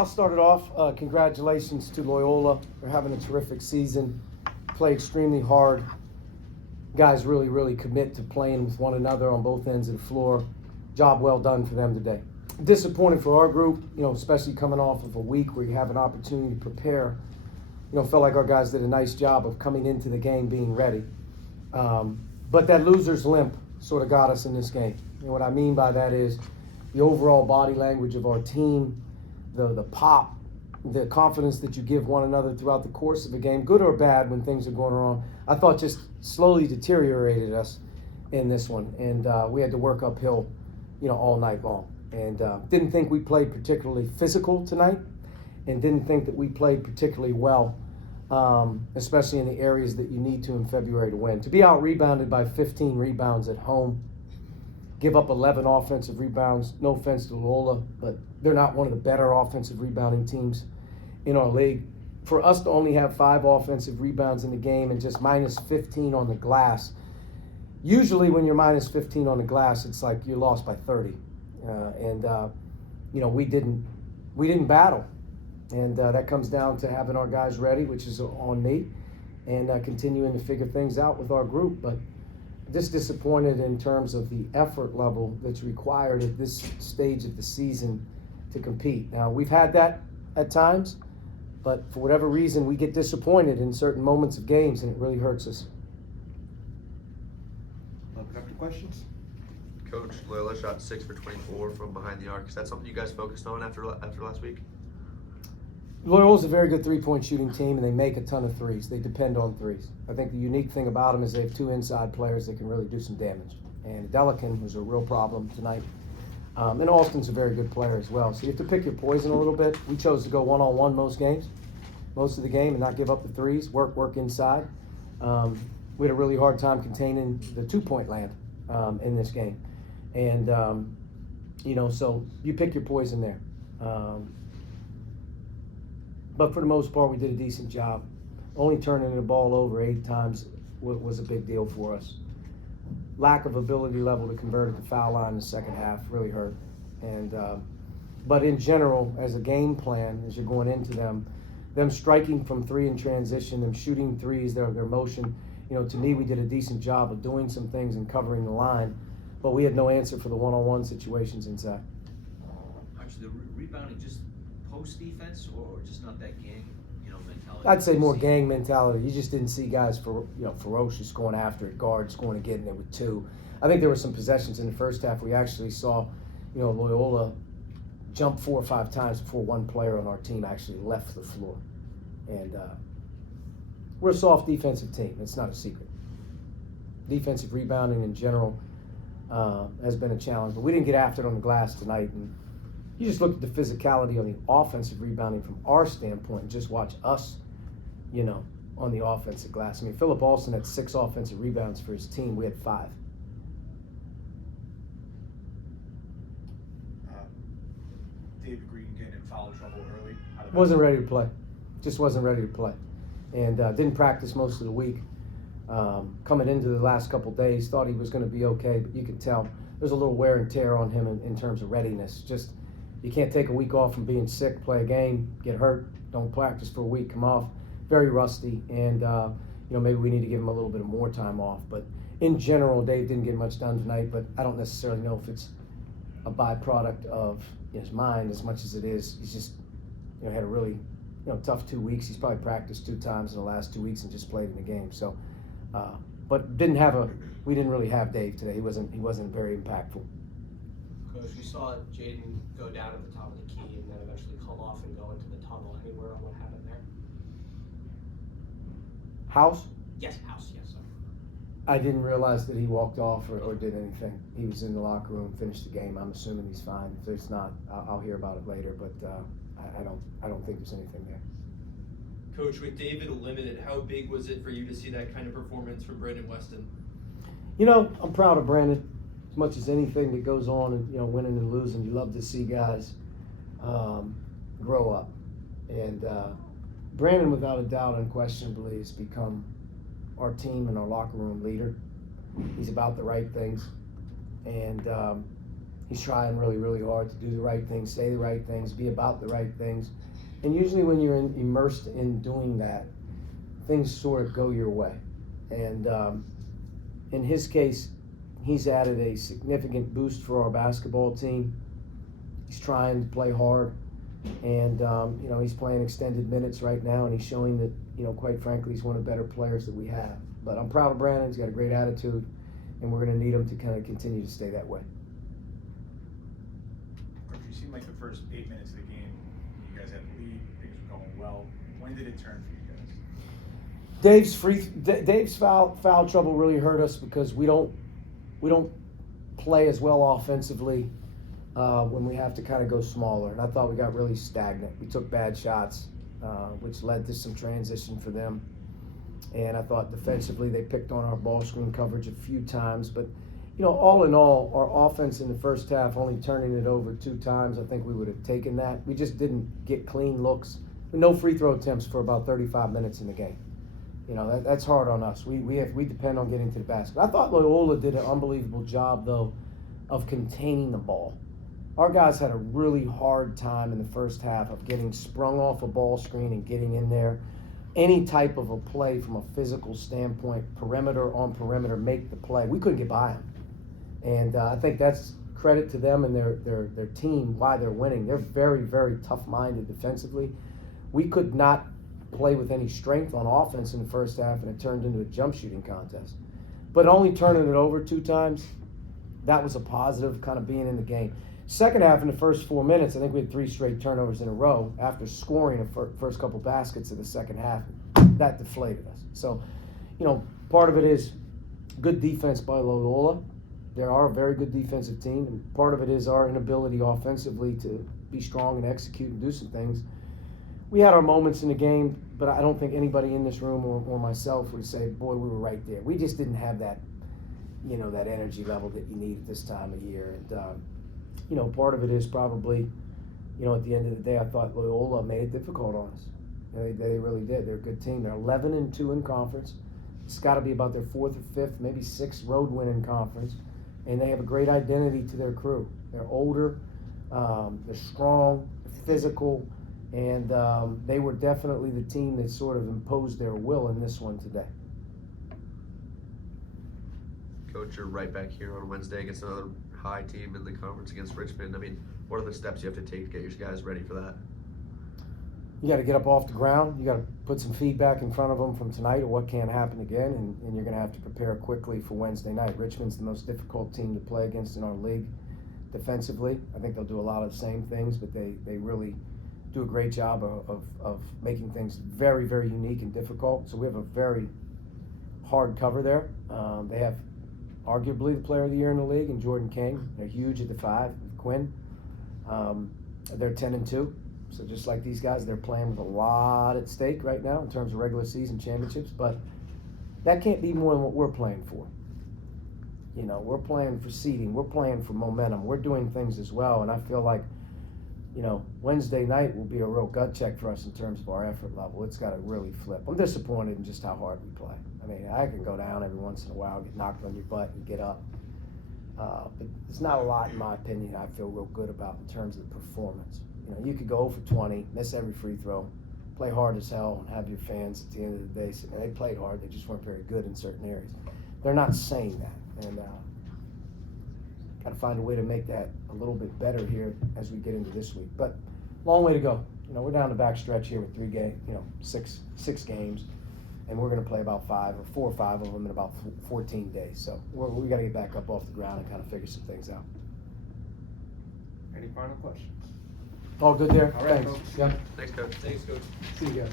I'll start it off. Congratulations to Loyola. They're having a terrific season. Play extremely hard. Guys really commit to playing with one another on both ends of the floor. Job well done for them today. Disappointed for our group, especially coming off of a week where you have an opportunity to prepare. Felt like our guys did a nice job of coming into the game being ready. But that loser's limp sort of got us in this game. And what I mean by that is the overall body language of our team, the pop, the confidence that you give one another throughout the course of a game, good or bad when things are going wrong, I thought just slowly deteriorated us in this one. And we had to work uphill, all night long. And didn't think we played particularly physical tonight, and didn't think that we played particularly well, especially in the areas that you need to in February to win. To be out-rebounded by 15 rebounds at home, give up 11 offensive rebounds, no offense to Loyola, but they're not one of the better offensive rebounding teams in our league. For us to only have 5 offensive rebounds in the game and just minus 15 on the glass, usually when you're minus 15 on the glass, it's like you're lost by 30. We didn't battle. And that comes down to having our guys ready, which is on me, and continuing to figure things out with our group. But just disappointed in terms of the effort level that's required at this stage of the season to compete. Now, we've had that at times, but for whatever reason, we get disappointed in certain moments of games, and it really hurts us. Open up to questions. Coach, Loyola shot 6 for 24 from behind the arc. Is that something you guys focused on after last week? Loyola's a very good three-point shooting team, and they make a ton of threes. They depend on threes. I think the unique thing about them is they have 2 inside players that can really do some damage. And Delican was a real problem tonight. And Austin's a very good player as well. So you have to pick your poison a little bit. We chose to go one-on-one most of the game, and not give up the threes, work inside. We had a really hard time containing the 2-point land in this game. And, so you pick your poison there. But for the most part, we did a decent job. Only turning the ball over 8 times was a big deal for us. Lack of ability level to convert at the foul line in the second half really hurt. And but in general, as a game plan, as you're going into them striking from 3 in transition, them shooting threes, their motion, to me, we did a decent job of doing some things and covering the line, but we had no answer for the one-on-one situations inside. Actually, the rebounding just post defense, or just not that gang, mentality? I'd say more gang mentality. You just didn't see guys ferocious going after it, guards going and getting it with 2. I think there were some possessions in the first half we actually saw, Loyola jump 4 or 5 times before one player on our team actually left the floor. And we're a soft defensive team. It's not a secret. Defensive rebounding in general has been a challenge, but we didn't get after it on the glass tonight. And you just look at the physicality on the offensive rebounding from our standpoint and just watch us, on the offensive glass. I mean, Philip Alston had 6 offensive rebounds for his team. We had 5. David Green getting in foul trouble early. Wasn't ready to play. Just wasn't ready to play. And didn't practice most of the week. Coming into the last couple days, thought he was going to be okay, but you could tell there's a little wear and tear on him in terms of readiness. Just, you can't take a week off from being sick, play a game, get hurt, don't practice for a week, come off. Very rusty, and maybe we need to give him a little bit of more time off. But in general, Dave didn't get much done tonight, but I don't necessarily know if it's a byproduct of his mind as much as it is. He's just had a really tough 2 weeks. He's probably practiced 2 times in the last 2 weeks and just played in the game. So, but we didn't really have Dave today. He wasn't very impactful. Coach, we saw Jaden go down at the top of the key and then eventually come off and go into the tunnel. Anywhere on what happened there? House? Yes, House, yes, sir. I didn't realize that he walked off or did anything. He was in the locker room, finished the game. I'm assuming he's fine. If there's not, I'll hear about it later. But I don't think there's anything there. Coach, with David limited, how big was it for you to see that kind of performance from Brandon Weston? I'm proud of Brandon. As much as anything that goes on, and winning and losing, you love to see guys grow up. And Brandon, without a doubt, unquestionably, has become our team and our locker room leader. He's about the right things, and He's trying really, really hard to do the right things, say the right things, be about the right things. And usually when you're immersed in doing that, things sort of go your way. And in his case, he's added a significant boost for our basketball team. He's trying to play hard. And, he's playing extended minutes right now, and he's showing that, quite frankly, he's one of the better players that we have. But I'm proud of Brandon. He's got a great attitude, and we're going to need him to kind of continue to stay that way. Coach, you seemed like the first 8 minutes of the game, you guys had the lead, things were going well. When did it turn for you guys? Dave's foul trouble really hurt us because we don't play as well offensively when we have to kind of go smaller. And I thought we got really stagnant. We took bad shots, which led to some transition for them. And I thought defensively they picked on our ball screen coverage a few times. But, all in all, our offense in the first half only turning it over 2 times, I think we would have taken that. We just didn't get clean looks. No free throw attempts for about 35 minutes in the game. That's hard on us. We depend on getting to the basket. I thought Loyola did an unbelievable job, though, of containing the ball. Our guys had a really hard time in the first half of getting sprung off a ball screen and getting in there. Any type of a play from a physical standpoint, perimeter on perimeter, make the play. We couldn't get by them. And I think that's credit to them and their team, why they're winning. They're very, very tough-minded defensively. We could not play with any strength on offense in the first half, and it turned into a jump shooting contest. But only turning it over 2 times, that was a positive, kind of being in the game. Second half, in the first 4 minutes, I think we had 3 straight turnovers in a row after scoring the first couple baskets of the second half. That deflated us. So, part of it is good defense by Loyola. They are a very good defensive team, and part of it is our inability offensively to be strong and execute and do some things. We had our moments in the game, but I don't think anybody in this room or myself would say, boy, we were right there. We just didn't have that, that energy level that you need at this time of year. And, part of it is probably, at the end of the day, I thought Loyola made it difficult on us. They really did. They're a good team. They're 11-2 in conference. It's got to be about their 4th or 5th, maybe 6th road win in conference. And they have a great identity to their crew. They're older, they're strong, physical, and they were definitely the team that sort of imposed their will in this one today. Coach, you're right back here on Wednesday against another high team in the conference against Richmond. I mean, what are the steps you have to take to get your guys ready for that? You got to get up off the ground. You got to put some feedback in front of them from tonight of what can't happen again, and you're going to have to prepare quickly for Wednesday night. Richmond's the most difficult team to play against in our league defensively. I think they'll do a lot of the same things, but they really do a great job of making things very, very unique and difficult. So we have a very hard cover there. They have arguably the player of the year in the league, and Jordan King. They're huge at the 5. Quinn. They're 10-2. So just like these guys, they're playing with a lot at stake right now in terms of regular season championships. But that can't be more than what we're playing for. We're playing for seeding. We're playing for momentum. We're doing things as well. And I feel like, Wednesday night will be a real gut check for us in terms of our effort level. It's got to really flip. I'm disappointed in just how hard we play. I mean, I can go down every once in a while, get knocked on your butt and get up. But there's not a lot, in my opinion, I feel real good about in terms of the performance. You could go 0 for 20, miss every free throw, play hard as hell, and have your fans at the end of the day say, they played hard, they just weren't very good in certain areas. They're not saying that. And got to find a way to make that a little bit better here as we get into this week. But long way to go. We're down the back stretch here with 6 games, and we're going to play about 4 or 5 of them in about 14 days. So we got to get back up off the ground and kind of figure some things out. Any final questions? All good there? All right, Thanks. folks. Yep. Thanks, Coach. Thanks, Coach. See you guys.